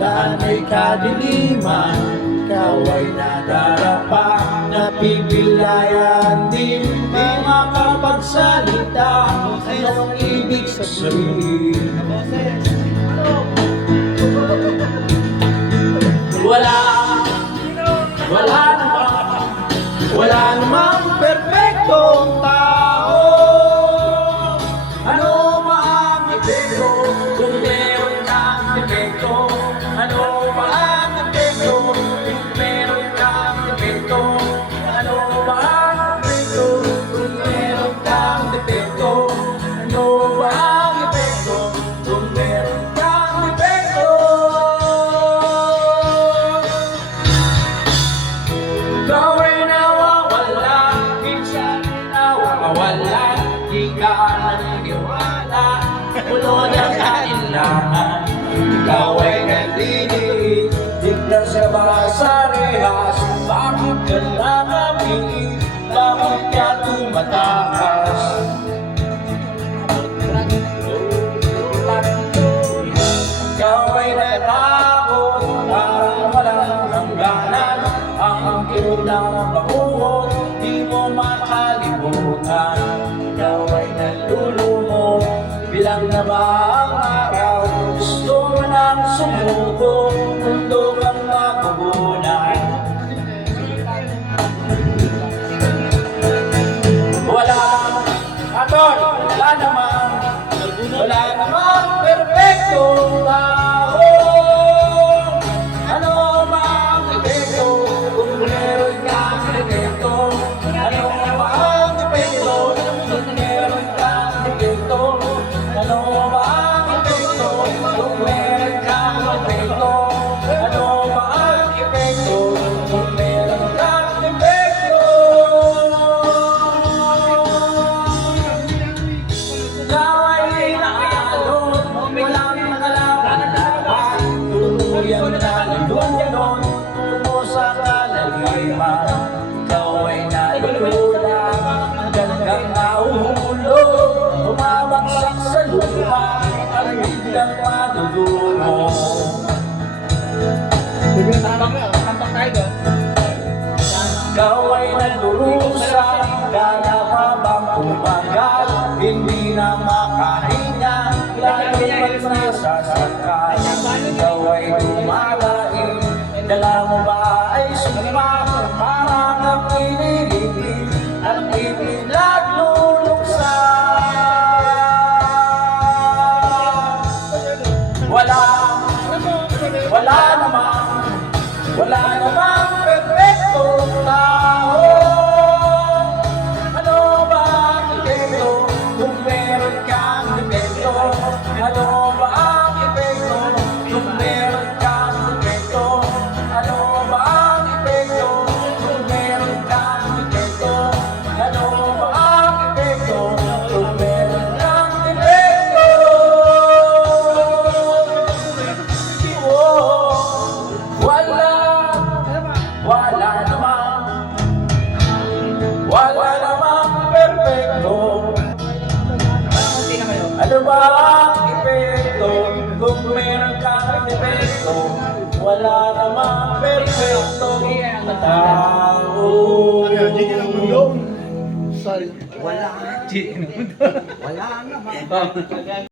Nanay kadiliman, ikaw ay nadarapa. Napipilayan din, di makapagsalita. Anong ibig sabihin? Wala namang perfectong tao. Ano mang epekto kung meron kang defekto? Ano mang epekto kung meron kang defekto? Ano mang epekto kung meron kang defekto? Ano mang epekto kung meron kang defekto? Ikaw ay nawawala, minsan nawawala. Di ka naniniwala, puno ng kailangan. Ikaw ay naliliit, biglang sa basa rehas. Bakit ka nakamiit, bakit ka tumatakas? Ikaw ay natakot, parang walang hangganan. Ang kirot ng pabuhok, di mo makalimutan. Ikaw ay nalulumog, bilang na ba ang araw? Gusto mo nang sumuko, mundo kang magugunan. Wala namang perfectong tao. Ano mang epekto kung meron kang defekto? Ano mang epekto kung meron kang defekto? Ano mang epekto kung meron kang defekto? Ano mang epekto kung meron kang defekto? Ikaw ay nakaalon, walang nakalaban laban. Tuluyang nalulunod, tungo sa kalaliman. Ikaw ay nalululang, hanggang nauhulog. Bumabagsak sa lupa, at biglang madulunod. Ikaw ay nagdurusa, kaya habang tumagal, hindi na makahinga, lalo ba't nasasakal. Ikaw ay dumaraing, dala mo ba ay sumpa, parang ang inilibig at ipinagluluksa. Wala namang perfectong tao. Ano ba ang epekto kung meron kang defekto? Ano ba ang epekto kung meron kang defekto? Ano ba ang epekto kung meron kang defekto? Ano ba ang epekto kung meron kang defekto? Wala namang perfecto. Ano ba ang epekto kung meron kang defekto? Wala namang perfecto tao. Sorry. Wala. Wala naman.